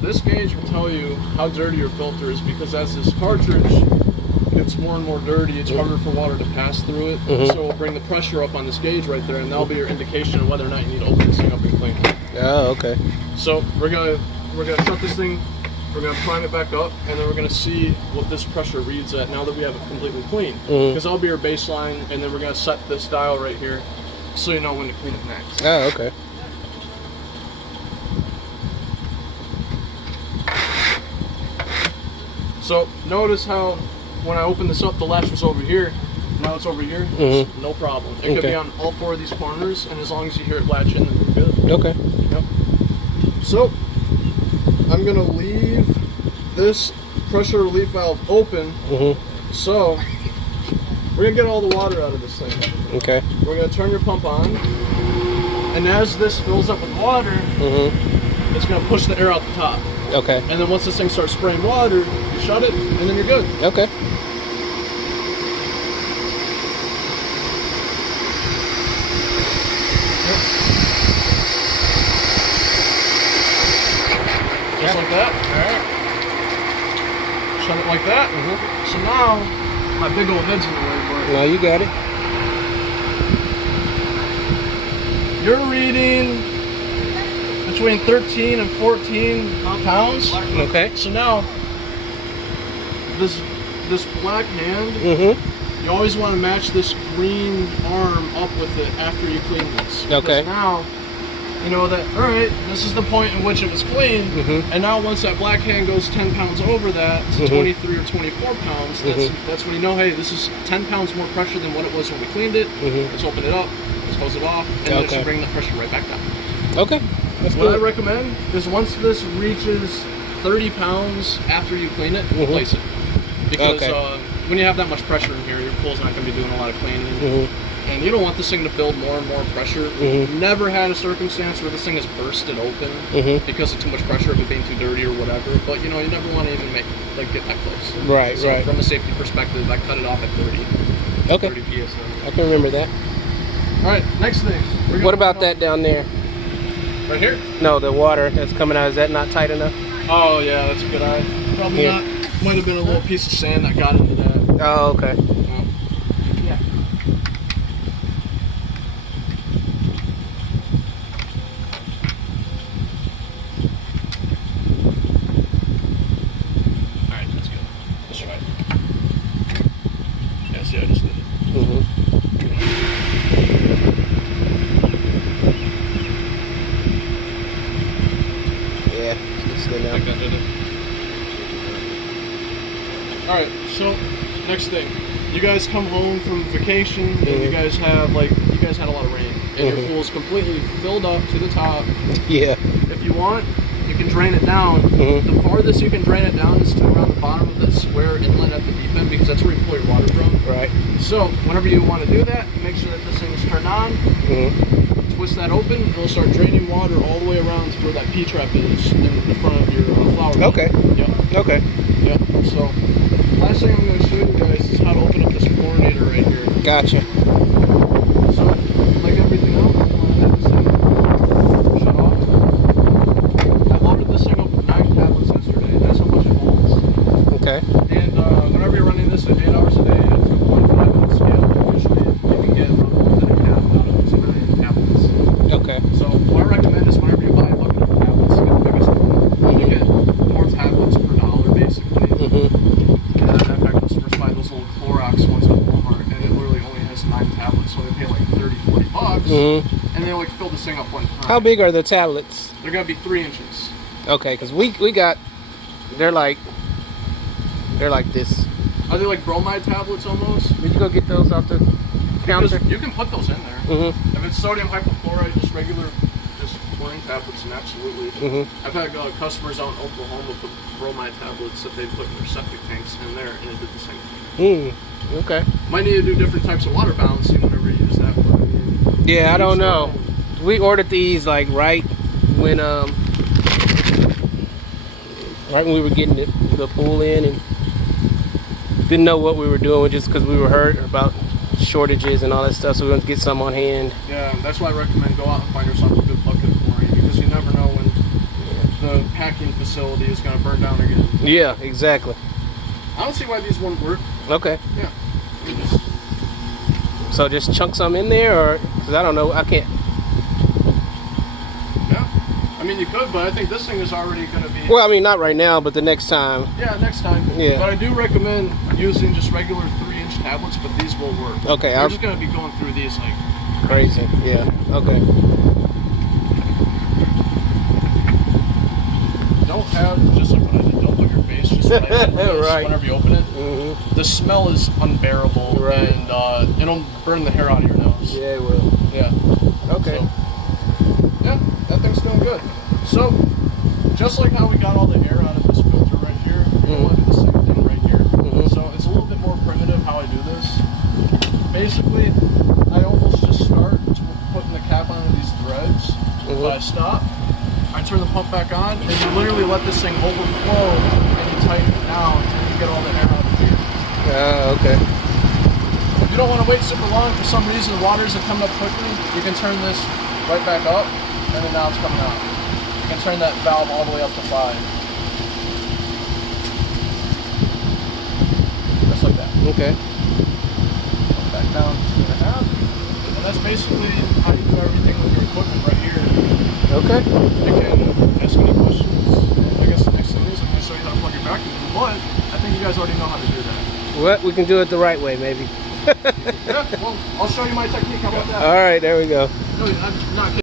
this gauge will tell you how dirty your filter is, because as this cartridge gets more and more dirty, it's harder for water to pass through it. So it'll bring the pressure up on this gauge right there, and that'll be your indication of whether or not you need to open this thing up and clean it. Oh, okay. So we're gonna shut this thing. We're gonna prime it back up, and then we're gonna see what this pressure reads at now that we have it completely clean. Because that'll be your baseline, and then we're gonna set this dial right here, so you know when to clean it next. Oh, okay. So notice how when I open this up, the latch was over here. Now it's over here. No problem. It could be on all 4 of these corners, and as long as you hear it latch in, then we're good. Okay. Yep. So I'm gonna leave this pressure relief valve open. So we're gonna get all the water out of this thing. Okay. We're gonna turn your pump on, and as this fills up with water, it's gonna push the air out the top. Okay. And then once this thing starts spraying water, you shut it, and then you're good. Okay. Just like that. Alright. Shut it like that. So now, my big old head's in the way for it. No, you got it. You're reading between 13 and 14 pounds. Okay. So now, this black hand, you always want to match this green arm up with it after you clean this. Okay. Because now, you know that, all right, this is the point in which it was clean, and now once that black hand goes 10 pounds over that to 23 or 24 pounds, that's when you know, hey, this is 10 pounds more pressure than what it was when we cleaned it. Let's open it up, let's close it off, and then it should bring the pressure right back down. Okay. That's What I good. recommend is once this reaches 30 pounds after you clean it, replace it. Because when you have that much pressure in here, your pool's not going to be doing a lot of cleaning. And you don't want this thing to build more and more pressure. Never had a circumstance where this thing has bursted open because of too much pressure, of it being too dirty or whatever. But you know, you never want to even get that close. Right, So right. from a safety perspective, I cut it off at 30. Okay. 30 psi. I can remember that. All right, next thing. What about that down there? Right here? No, the water that's coming out, is that not tight enough? Oh yeah, that's a good eye. Probably not. Might have been a little piece of sand that got into that. Oh, okay. Yeah. Alright, that's good. Let's try it. Yeah, see, I just did it. Yeah, it's good I now. think that did it. Alright, so next thing. You guys come home from vacation and you guys had a lot of rain. And your pool's completely filled up to the top. Yeah. If you want, you can drain it down. The farthest you can drain it down is to around the bottom of that square inlet at the deep end, because that's where you pull your water from. Right. So whenever you want to do that, make sure that this thing is turned on. Twist that open, and it'll start draining water all the way around to where that P-trap is in the front of your flower bed. Okay. Yep. Okay. Yep. So last thing I'm going to show you guys is how to open up this chlorinator right here. Gotcha. So, like everything else, you want to have this thing shut off. I loaded this thing up with 9 tablets yesterday. That's how much it holds. Okay. And whenever you're running this at 8 hours a day at 2.5 on the scale, usually you can get around 1.5 out of those 9 tablets. Okay. So what I recommend is whenever you buy a bucket of tablets, get the biggest one. You get more tablets per dollar, basically. And I've had customers buy those little Clorox ones at Walmart, and it literally only has 9 tablets, so they pay like 30, 40 bucks, and they like fill this thing up one time. How big are the tablets? They're gonna be 3 inches. Okay, because we got, they're like this. Are they like bromide tablets almost? Did you go get those off the counter? You can put those in there. If it's sodium hypochlorite, just regular, just chlorine tablets, and absolutely. I've had customers out in Oklahoma put bromide tablets that they put in their septic tanks in there, and it did the same thing. Okay. Might need to do different types of water balancing whenever you use that. But, I mean, Yeah, I don't know. We ordered these like right when we were getting the pool in, and didn't know what we were doing just because we were hurt about shortages and all that stuff, so we're going to get some on hand. Yeah, that's why I recommend go out and find yourself a good bucket of chlorine, because you never know when the packing facility is going to burn down again. Yeah, exactly. I don't see why these wouldn't work. Okay. Yeah. You just, So just chunk some in there, or because I don't know, I can't. yeah. I mean, you could, but I think this thing is already going to be. Well, I mean, not right now, but the next time. Yeah, next time. Yeah. But I do recommend using just regular 3-inch tablets, but these will work. Okay. I'm just going to be going through these like Crazy. Yeah. Okay. don't have just like what I did. Don't put your face just right over this Right. whenever you open it. Mm-hmm. The smell is unbearable, Right. and it'll burn the hair out of your nose. Yeah, it will. Yeah. Okay. So, yeah, that thing's doing good. So, just like how we got all the air out of this filter right here, you're going to do the same thing right here. So it's a little bit more primitive how I do this. Basically, I almost just start putting the cap onto these threads. If I stop, I turn the pump back on, and you literally let this thing overflow, and you tighten it down, and you get all the air out of here. Okay. If you don't want to wait super long, for some reason the water isn't coming up quickly, you can turn this right back up, and then now it's coming out. You can turn that valve all the way up to 5. Just like that. Okay. Back down to 2.5. And that's basically how you do everything with your equipment right here. Okay. You can ask any questions. And I guess the next thing is I'm going to show you how to plug your vacuum in, but I think you guys already know how to do that. Well, we can do it the right way, maybe. Yeah, well, I'll show you my technique. How about that? All right, there we go. No, I'm not kidding.